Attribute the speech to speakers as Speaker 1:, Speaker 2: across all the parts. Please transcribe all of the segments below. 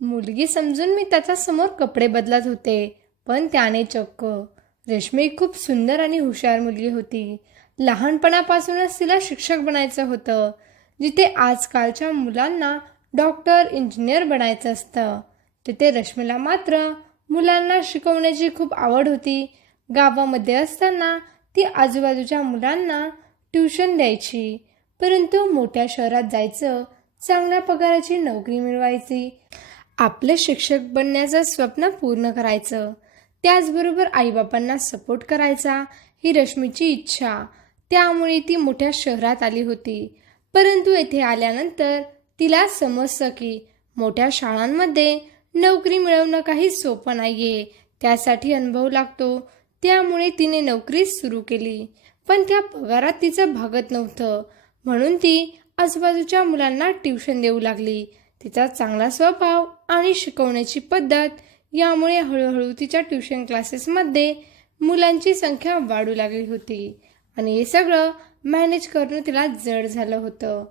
Speaker 1: मुलगी समजून मी त्याच्यासमोर कपडे बदलत होते पण त्याने चक्क. रेश्मी खूप सुंदर आणि हुशार मुलगी होती. लहानपणापासूनच तिला शिक्षक बनायचं होतं जिथे आजकालच्या मुलांना डॉक्टर इंजिनियर बनायचं असतं. तिथे रश्मीला मात्र मुलांना शिकवण्याची खूप आवड होती. गावामध्ये असताना ती आजूबाजूच्या मुलांना ट्युशन द्यायची परंतु मोठ्या शहरात जायचं चांगल्या पगाराची नोकरी मिळवायची. आपलं शिक्षक बनण्याचं स्वप्न पूर्ण करायचं. त्याचबरोबर आईबापांना सपोर्ट करायचा ही रश्मीची इच्छा. त्यामुळे ती मोठ्या शहरात आली होती. परंतु येथे आल्यानंतर तिला समजतं की मोठ्या शाळांमध्ये नोकरी मिळवणं काही सोपं नाही आहे त्यासाठी अनुभव लागतो. त्यामुळे तिने नोकरी सुरू केली. पण त्या पगारात तिचं भागत नव्हतं. म्हणून ती आजूबाजूच्या मुलांना ट्युशन देऊ लागली. तिचा चांगला स्वभाव आणि शिकवण्याची पद्धत यामुळे हळूहळू तिच्या ट्युशन क्लासेसमध्ये मुलांची संख्या वाढू लागली होती. आणि हे सगळं मॅनेज करणं तिला जड झालं होतं.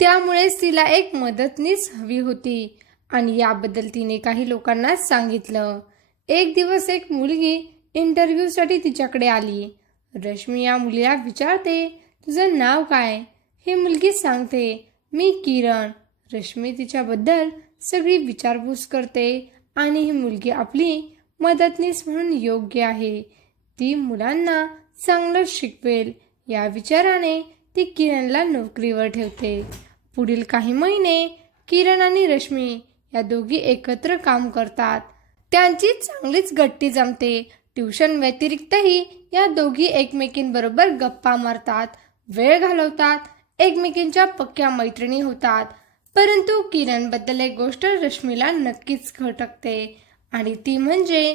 Speaker 1: त्यामुळेच तिला एक मदतनीस हवी होती आणि याबद्दल तिने काही लोकांना सांगितलं. एक दिवस एक मुलगी इंटरव्ह्यूसाठी तिच्याकडे आली. रश्मी या मुलीला विचारते तुझं नाव काय? हे मुलगी सांगते मी किरण. रश्मी तिच्याबद्दल सगळी विचारपूस करते आणि ही मुलगी आपली मदतनीस म्हणून योग्य आहे. ती मुलांना चांगलं शिकवेल या विचाराने ती किरणला नोकरीवर ठेवते. पुढील काही महिने किरण आणि रश्मी या दोघी एकत्र काम करतात. त्यांची चांगलीच गट्टी जमते. ट्युशन व्यतिरिक्तही या दोघी एकमेकींबरोबर गप्पा मारतात वेळ घालवतात एकमेकींच्या पक्क्या मैत्रिणी होतात. परंतु किरणबद्दल एक गोष्ट रश्मीला नक्कीच खटकते. आणि ती म्हणजे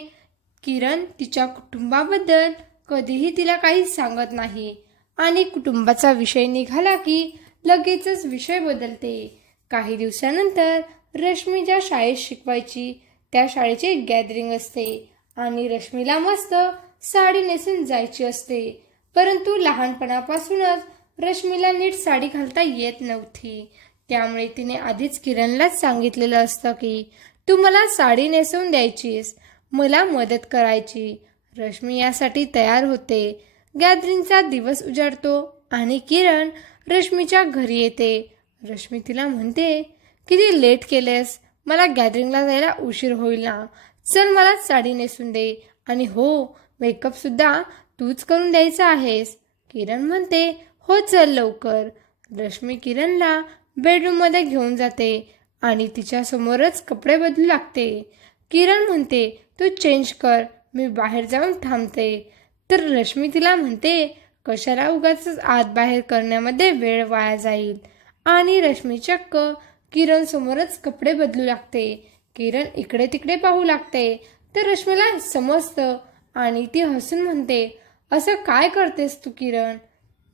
Speaker 1: किरण तिच्या कुटुंबाबद्दल कधीही तिला काही सांगत नाही. आणि कुटुंबाचा विषय निघाला की लगेचच विषय बदलते. काही दिवसानंतर रश्मी ज्या शाळेत शिकवायची त्या शाळेची गॅदरिंग असते. आणि रश्मीला मस्त साडी नेसून जायची असते. परंतु लहानपणापासूनच रश्मीला नीट साडी घालता येत नव्हती. त्यामुळे तिने आधीच किरणलाच सांगितलेलं असतं की तू मला साडी नेसून द्यायचीस मला मदत करायची. रश्मी यासाठी तयार होते. गॅदरिंगचा दिवस उजाडतो आणि किरण रश्मीच्या घरी येते. रश्मी तिला म्हणते किती लेट केलेस मला गॅदरिंगला जायला उशीर होईल ना. चल मला साडी नेसून दे. आणि हो मेकअपसुद्धा तूच करून द्यायचा आहेस. किरण म्हणते हो चल लवकर. रश्मी किरणला बेडरूममध्ये घेऊन जाते आणि तिच्यासमोरच कपडे बदलू लागते. किरण म्हणते तू चेंज कर मी बाहेर जाऊन थांबते. तर रश्मी तिला म्हणते कशाला उगाच आत बाहेर करण्यामध्ये वेळ वाया जाईल? आणि रश्मी चक्क किरण समोरच कपडे बदलू लागते. किरण इकडे तिकडे पाहू लागते. तर रश्मीला समजतं आणि ती हसून म्हणते असं काय करतेस तू किरण?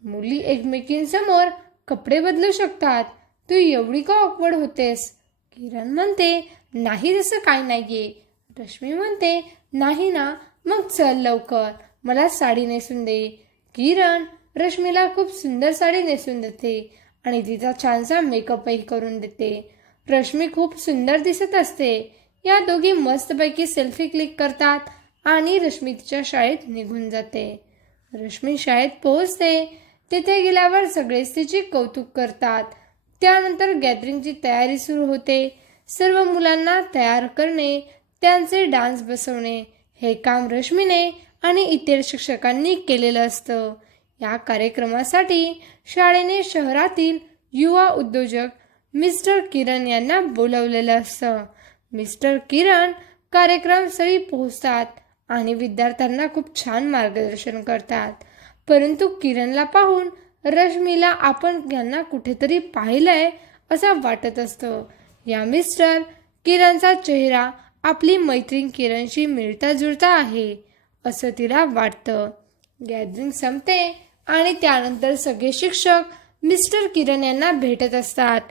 Speaker 1: मुली एकमेकींसमोर कपडे बदलू शकतात. तू एवढी का ऑकवर्ड होतेस? किरण म्हणते नाही तसं काय नाहीये. रश्मी म्हणते नाही ना मग चल लवकर मला साडी नेसून दे. किरण रश्मीला खूप सुंदर साडी नेसून देते आणि तिचा छानसा मेकअपही करून देते. रश्मी खूप सुंदर दिसत असते. या दोघी मस्तपैकी सेल्फी क्लिक करतात आणि रश्मी तिच्या शाळेत निघून जाते. रश्मी शाळेत पोहोचते. तिथे गेल्यावर सगळेच तिचे कौतुक करतात. त्यानंतर गॅदरिंगची तयारी सुरू होते. सर्व मुलांना तयार करणे त्यांचे डान्स बसवणे हे काम रश्मीने आणि इतर शिक्षकांनी केलेलं असतं. या कार्यक्रमासाठी शाळेने शहरातील युवा उद्योजक मिस्टर किरण यांना बोलवलेलं असतं. मिस्टर किरण कार्यक्रमस्थळी पोहोचतात आणि विद्यार्थ्यांना खूप छान मार्गदर्शन करतात. परंतु किरणला पाहून रश्मीला आपण यांना कुठेतरी पाहिलंय असं वाटत असतं. या मिस्टर किरणचा चेहरा आपली मैत्रीण किरणशी मिळता जुळता आहे असं तिला वाटतं. गॅदरिंग संपते आणि त्यानंतर सगळे शिक्षक मिस्टर किरण यांना भेटत असतात.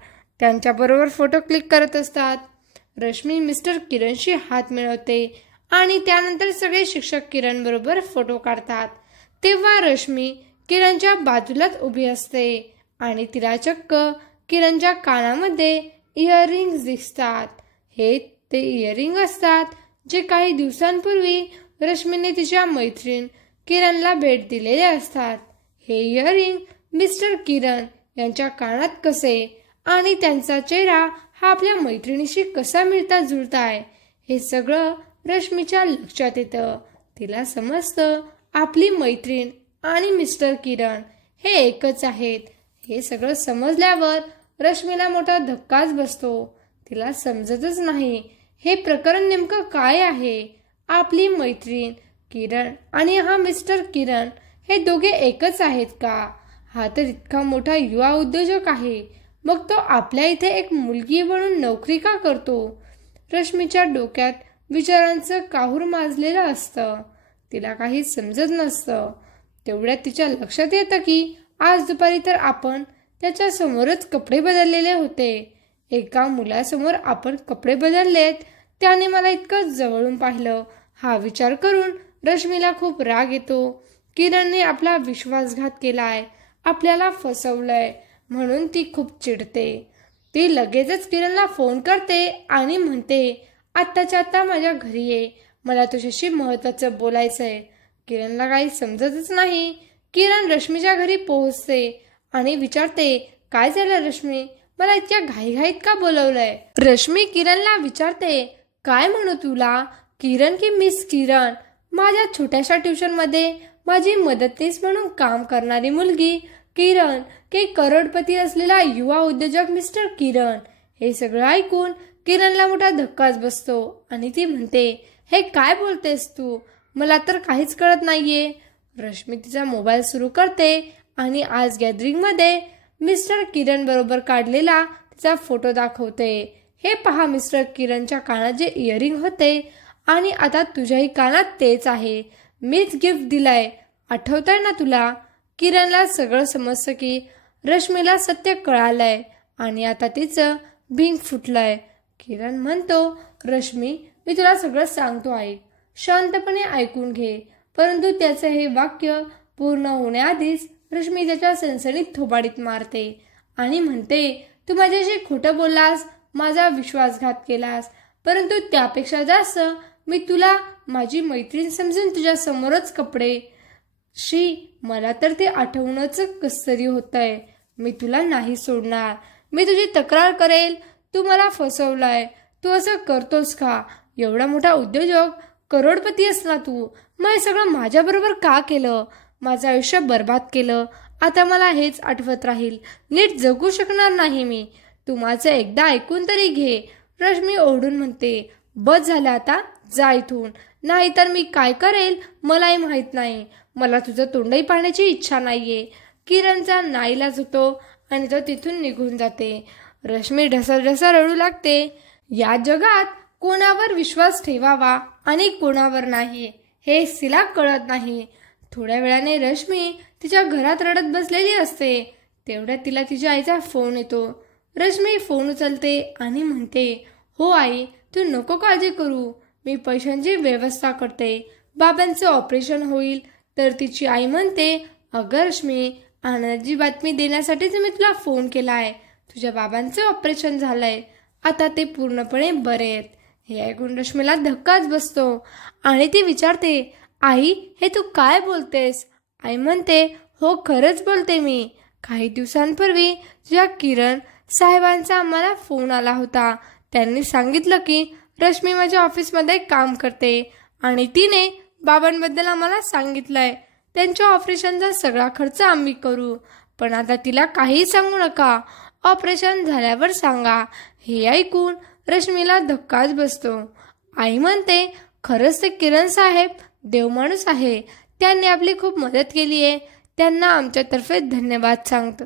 Speaker 1: त्यांच्याबरोबर फोटो क्लिक करत असतात. रश्मी मिस्टर किरणशी हात मिळवते आणि त्यानंतर सगळे शिक्षक किरणबरोबर फोटो काढतात. तेव्हा रश्मी किरणच्या बाजूलाच उभी असते आणि तिला चक्क किरणच्या कानामध्ये इयरिंग्स दिसतात. हे ते इयरिंग असतात जे काही दिवसांपूर्वी रश्मीने तिच्या मैत्रीण किरणला भेट दिलेले असतात. हे इयरिंग मिस्टर किरण यांच्या कानात कसे आणि त्यांचा चेहरा हा आपल्या मैत्रिणीशी कसा मिळता जुळताय हे सगळं रश्मीच्या लक्षात येतं. तिला समजतं आपली मैत्रीण आणि मिस्टर किरण हे एकच आहेत. हे सगळं समजल्यावर रश्मीला मोठा धक्काच बसतो. तिला समजतच नाही. हे प्रकरण नेमकं काय आहे? आपली मैत्रीण किरण आणि हा मिस्टर किरण हे दोघे एकच आहेत का? हा तर इतका मोठा युवा उद्योजक आहे. मग तो आपल्या इथे एक मुलगी म्हणून नोकरी का करतो? रश्मीच्या डोक्यात विचारांचं काहूर माजलेलं असतं. तिला काही समजत नसतं. तेवढ्यात तिच्या लक्षात येतं की आज दुपारी तर आपण त्याच्या समोरच कपडे बदललेले होते. एका मुलासमोर आपण कपडे बदललेत. त्याने मला इतकं जवळून पाहिलं. हा विचार करून रश्मीला खूप राग येतो. किरणने आपला विश्वासघात केलाय. आपल्याला फसवलंय. म्हणून ती खूप चिडते. ती लगेचच किरणला फोन करते आणि म्हणते आत्ताच्या आत्ता माझ्या घरी ये. मला तुझ्याशी महत्वाचं आहे किरणला काही समजतच नाही. किरण रश्मीच्या घरी पोहोचते आणि विचारते काय झालं रश्मी? मला इतक्या घाईघाईत का बोलवलंय? रश्मी किरणला विचारते काय म्हणू तुला? किरण की मिस किरण? माझ्या छोट्याशा ट्युशनमध्ये माझी मदतनीस म्हणून काम करणारी मुलगी किरण की करोडपती असलेला युवा उद्योजक मिस्टर किरण. हे सगळं ऐकून किरणला मोठा धक्काच बसतो आणि ती म्हणते हे काय बोलतेस तू? मला तर काहीच कळत नाहीये. रश्मी तिचा मोबाईल सुरू करते आणि आज गॅदरिंगमध्ये मिस्टर किरण बरोबर काढलेला तिचा फोटो दाखवते. हे पहा मिस्टर किरणच्या कानात जे इयरिंग होते आणि आता तुझ्याही कानात तेच आहे. मीच गिफ्ट दिलाय. आठवतंय ना तुला? किरणला सगळं समजतं की रश्मीला सत्य कळालंय आणि आता तिचं भिंग फुटलंय. किरण म्हणतो रश्मी मी तुला सगळं सांगतो ऐक. शांतपणे ऐकून घे. परंतु त्याचं हे वाक्य पूर्ण होण्याआधीच रश्मी त्याच्या सणसणीत थोबाडीत मारते आणि म्हणते तू माझ्याशी खोटं बोललास माझा विश्वासघात केलास. परंतु त्यापेक्षा जास्त मी तुला माझी मैत्रीण समजून तुझ्या समोरच कपडे शी मला तर ते आठवणंच कसतरी होतंय. मी तुला नाही सोडणार. मी तुझी तक्रार करेल. तू मला फसवलाय. तू असं करतोस का? एवढा मोठा उद्योजक करोडपती असला तू. मग हे सगळं माझ्याबरोबर का केलं? माझं आयुष्य बर्बाद केलं. आता मला हेच आठवत राहील. नीट जगू शकणार नाही मी. तू माझं एकदा ऐकून तरी घे. रश्मी ओढून म्हणते बस झालं आता जा इथून. नाहीतर मी काय करेल? मलाही माहीत नाही. मला तुझं तोंडही पाहण्याची इच्छा नाहीये. किरणचा नाईलाज होतो आणि तो तिथून निघून जाते. रश्मी ढसर ढसर रडू लागते. या जगात कोणावर विश्वास ठेवावा आणि कोणावर नाही हे तिला कळत नाही. थोड्या वेळाने रश्मी तिच्या घरात रडत बसलेली असते. तेवढ्यात तिला तिच्या आईचा फोन येतो. रश्मी फोन उचलते आणि म्हणते हो आई तू नको काळजी करू. मी पैशांची व्यवस्था करते. बाबांचं ऑपरेशन होईल. तर तिची आई म्हणते अगं रश्मी आनंदाची बातमी देण्यासाठीच मी तुला फोन केला आहे तुझ्या बाबांचं ऑपरेशन झालंय. आता ते पूर्णपणे बरे आहेत. हे ऐकून रश्मीला धक्काच बसतो आणि ती विचारते आई हे तू काय बोलतेस? आई म्हणते हो खरंच बोलते मी. काही दिवसांपूर्वी ज्या किरण साहेबांचा आम्हाला फोन आला होता त्यांनी सांगितलं की रश्मी माझ्या ऑफिसमध्ये काम करते आणि तिने बाबांबद्दल आम्हाला सांगितलंय. त्यांच्या ऑपरेशनचा सगळा खर्च आम्ही करू. पण आता तिला काही सांगू नका. ऑपरेशन झाल्यावर सांगा. हे ऐकून रश्मीला धक्काच बसतो. आई म्हणते खरंच ते किरण साहेब देवमाणूस आहे. त्यांनी आपली खूप मदत केली आहे. त्यांना आमच्यातर्फे धन्यवाद सांगतं.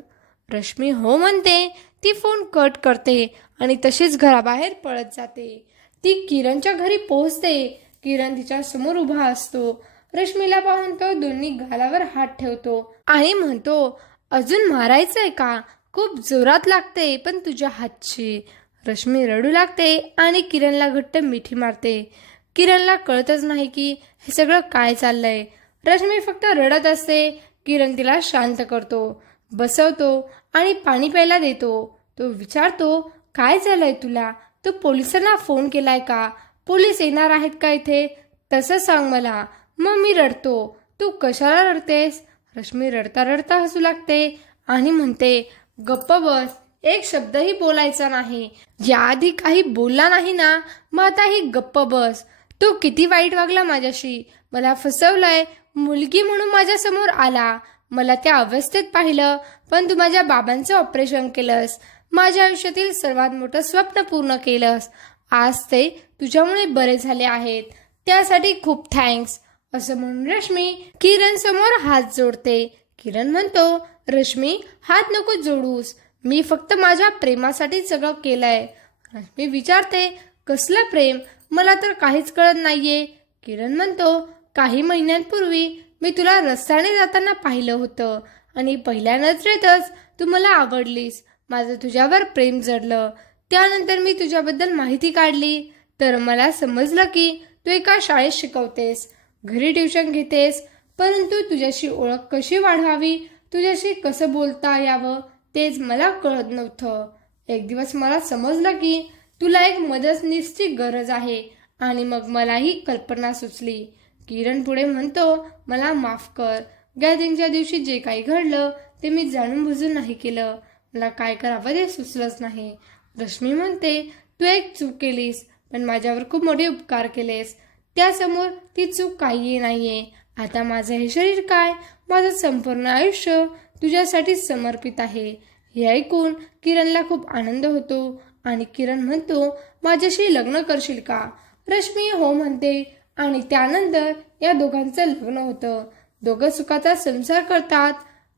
Speaker 1: रश्मी हो म्हणते ती फोन कट करते आणि तशीच घराबाहेर पळत जाते. ती किरणच्या घरी पोहोचते. किरण तिच्या समोर उभा असतो. रश्मीला पाहून तो दोन्ही गालावर हात ठेवतो. आणि म्हणतो अजून मारायचंय का? खूप जोरात लागते पण तुझ्या हातची. रश्मी रडू लागते आणि किरणला घट्ट मिठी मारते. किरणला कळतच नाही की हे सगळं काय चाललंय. रश्मी फक्त रडत असते. किरण तिला शांत करतो बसवतो आणि पाणी प्यायला देतो. तो विचारतो काय झालंय तुला? तू पोलिसांना फोन केलाय का? पोलीस येणार आहेत का इथे? तसं सांग मला. मग मी रडतो. तू कशाला रडतेस? रश्मी रडता रडता हसू लागते आणि म्हणते गप्प बस. एक शब्दही बोलायचा नाही. याआधी काही बोलला नाही ना मग आता ही गप्प बस. तू किती वाईट वागला माझ्याशी. मला फसवलंय. मुलगी म्हणून माझ्यासमोर आला. मला त्या अवस्थेत पाहिलं पण तू माझ्या बाबांचं ऑपरेशन केलंस. माझ्या आयुष्यातील सर्वात मोठं स्वप्न पूर्ण केलंस. आज ते तुझ्यामुळे बरे झाले आहेत. त्यासाठी खूप थँक्स. असं म्हणून रश्मी किरण समोर हात जोडते. किरण म्हणतो रश्मी हात नको जोडूस. मी फक्त माझ्या प्रेमासाठी सगळं केलंय. रश्मी विचारते कसलं प्रेम? मला तर काहीच कळत नाहीये. किरण म्हणतो काही महिन्यांपूर्वी मी तुला रस्त्याने जाताना पाहिलं होतं आणि पहिल्या नजरेतच तू मला आवडलीस. माझं तुझ्यावर प्रेम जडलं. त्यानंतर मी तुझ्याबद्दल माहिती काढली. तर मला समजलं की तू एका शाळेत शिकवतेस घरी ट्युशन घेतेस परंतु तुझ्याशी ओळख कशी वाढवावी? तुझ्याशी कसं बोलता यावं? तेच मला कळत नव्हतं. एक दिवस मला समजलं की तुला एक मदतनीसची गरज आहे आणि मग मलाही कल्पना सुचली. किरण पुढे म्हणतो मला माफ कर. गॅदरिंगच्या दिवशी जे काही घडलं ते मी जाणून बुजून नाही केलं. मला काय करावं ते सुचलंच नाही. रश्मी म्हणते तू एक चूक केलीस पण माझ्यावर खूप मोठे उपकार केलेस. त्यासमोर ती चूक काही नाहीये. आता माझं हे शरीर काय? माझं संपूर्ण आयुष्य तुझ्यासाठी समर्पित आहे. हे ऐकून किरणला खूप आनंद होतो आणि किरण म्हणतो माझ्याशी लग्न करशील का? रश्मी हो म्हणते आणि त्यानंतर या दोघांचं लग्न होतं. दोघं सुखाचा संसार करतात.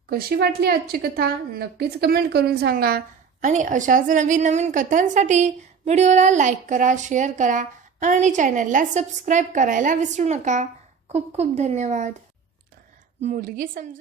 Speaker 1: कशी वाटली आजची कथा? नक्कीच कमेंट करून सांगा. आणि अशाच नवीन नवीन कथांसाठी व्हिडिओला लाईक करा शेअर करा आणि चॅनलला सबस्क्राईब करायला विसरू नका. खूप खूप धन्यवाद. मुलगी समजून